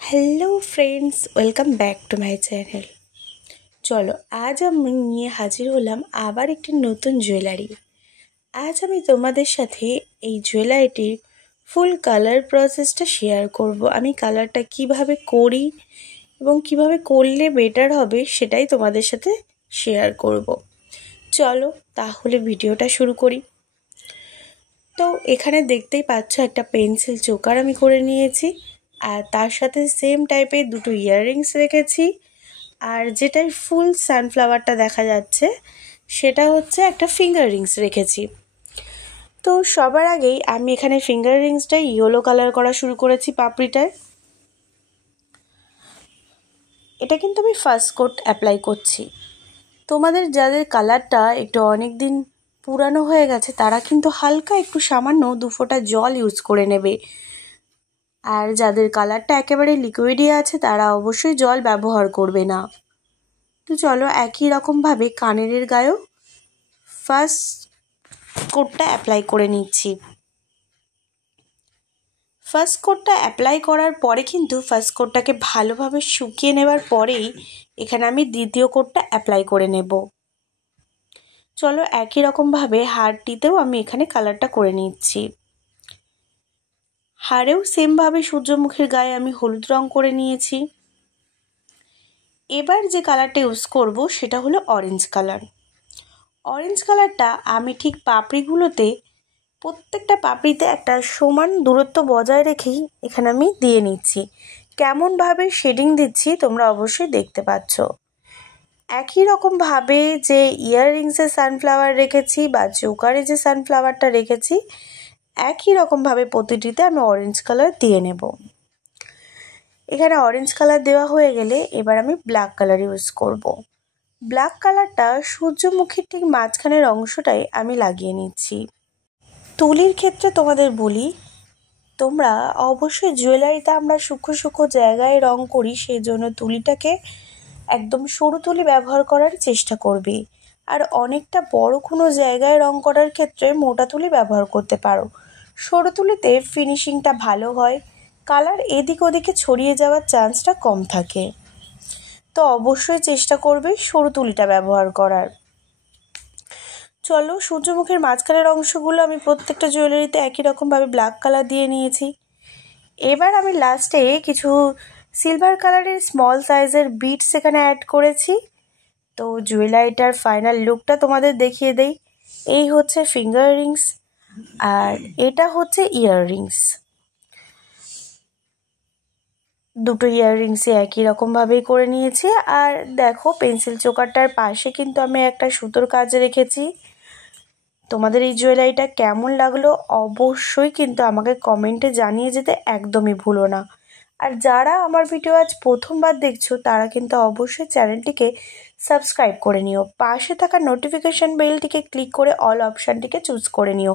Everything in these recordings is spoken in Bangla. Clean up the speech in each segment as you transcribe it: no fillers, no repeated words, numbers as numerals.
Hello friends, welcome back to my channel. চলো, আজ আমি নিয়ে হাজির হলাম আবার একটি নতুন জুয়েলারি। আজ আমি তোমাদের সাথে এই জুয়েলারিটির ফুল কালার প্রসেসটা শেয়ার করব। আমি কালারটা কিভাবে করি এবং কিভাবে করলে বেটার হবে সেটাই তোমাদের সাথে শেয়ার করব। চলো তাহলে ভিডিওটা শুরু করি। তো এখানে দেখতেই পাচ্ছ একটা পেন্সিল চোকার আমি করে নিয়েছি, আর তার সাথে সেম টাইপের দুটো ইয়াররিংস রেখেছি। আর যেটাই ফুল সানফ্লাওয়ারটা দেখা যাচ্ছে সেটা হচ্ছে একটা ফিঙ্গার রিংস রেখেছি। তো সবার আগেই আমি এখানে ফিঙ্গার রিংসটা ইয়েলো কালার করা শুরু করেছি পাপড়িটায়। এটা কিন্তু আমি ফার্স্ট কোট অ্যাপ্লাই করছি। তোমাদের যাদের কালারটা একটু অনেক দিন পুরানো হয়ে গেছে তারা কিন্তু হালকা একটু সামান্য 2 ফোঁটা জল ইউজ করে নেবে। আর যাদের কালারটা একেবারে লিকুইডই আছে তারা অবশ্যই জল ব্যবহার করবে না। তো চলো একই রকমভাবে কানের গায়েও ফার্স্ট কোটটা অ্যাপ্লাই করে নিচ্ছি। ফার্স্ট কোটটা অ্যাপ্লাই করার পরে কিন্তু ফার্স্ট কোটটাকে ভালোভাবে শুকিয়ে নেবার পরেই এখানে আমি দ্বিতীয় কোটটা অ্যাপ্লাই করে নেব। চলো একই রকমভাবে হারটিতেও আমি এখানে কালারটা করে নিচ্ছি। হারেও সেমভাবে সূর্যমুখীর গায়ে আমি হলুদ রং করে নিয়েছি। এবার যে কালারটা ইউজ করব সেটা হলো অরেঞ্জ কালার। অরেঞ্জ কালারটা আমি ঠিক পাপড়িগুলোতে প্রত্যেকটা পাপড়িতে একটা সমান দূরত্ব বজায় রেখেই এখানে আমি দিয়ে নিচ্ছি। কেমনভাবে শেডিং দিচ্ছি তোমরা অবশ্যই দেখতে পাচ্ছ। একই রকমভাবে যে ইয়াররিংসে সানফ্লাওয়ার রেখেছি বা চোকারে যে সানফ্লাওয়ারটা রেখেছি একই রকমভাবে প্রতিটিতে আমি অরেঞ্জ কালার দিয়ে নেব। এখানে অরেঞ্জ কালার দেওয়া হয়ে গেলে এবার আমি ব্ল্যাক কালার ইউজ করব। ব্ল্যাক কালারটা সূর্যমুখীর ঠিক মাঝখানের অংশটাই আমি লাগিয়ে নিচ্ছি। তুলির ক্ষেত্রে তোমাদের বলি, তোমরা অবশ্যই জুয়েলারিতে আমরা সূক্ষ্ম সূক্ষ্ম জায়গায় রং করি, সেই জন্য তুলিটাকে একদম সরু তুলি ব্যবহার করার চেষ্টা করবে। আর অনেকটা বড় কোনো জায়গায় রং করার ক্ষেত্রে মোটা তুলি ব্যবহার করতে পারো। সরু তুলিতে ফিনিশিংটা ভালো হয়, কালার এদিক ওদিকে ছড়িয়ে যাওয়ার চান্সটা কম থাকে। তো অবশ্যই চেষ্টা করবে সরু তুলিটা ব্যবহার করার। চলো, সূর্যমুখীর মাঝখানের অংশগুলো আমি প্রত্যেকটা জুয়েলারিতে একই রকমভাবে ব্ল্যাক কালার দিয়ে নিয়েছি। এবার আমি লাস্টে কিছু সিলভার কালারের স্মল সাইজের বিটস এখানে অ্যাড করেছি। তো জুয়েলারিটার ফাইনাল লুকটা তোমাদের দেখিয়ে দেই। এই হচ্ছে ফিঙ্গার রিংস আর এটা হচ্ছে ইয়াররিংস। দুটো ইয়াররিংসই একই রকমভাবেই করে নিয়েছি। আর দেখো পেন্সিল চোকারটার পাশে কিন্তু আমি একটা সুতোর কাজ রেখেছি। তোমাদের এই জুয়েলারিটা কেমন লাগলো অবশ্যই কিন্তু আমাকে কমেন্টে জানিয়ে যেতে একদমই ভুলো না। আর যারা আমার ভিডিও আজ প্রথমবার দেখছো তারা কিন্তু অবশ্যই চ্যানেলটিকে সাবস্ক্রাইব করে নিও। পাশে থাকা নোটিফিকেশান বেলটিকে ক্লিক করে অল অপশানটিকে চুজ করে নিও,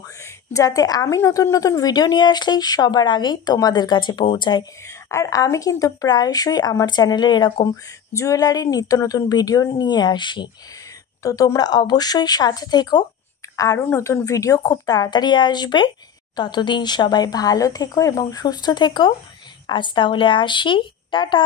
যাতে আমি নতুন নতুন ভিডিও নিয়ে আসলেই সবার আগেই তোমাদের কাছে পৌঁছায়। আর আমি কিন্তু প্রায়শই আমার চ্যানেলে এরকম জুয়েলারির নিত্য নতুন ভিডিও নিয়ে আসি। তো তোমরা অবশ্যই সাথে থেকো, আরও নতুন ভিডিও খুব তাড়াতাড়ি আসবে। ততদিন সবাই ভালো থেকো এবং সুস্থ থেকো। আজ তাহলে আসি, টাটা।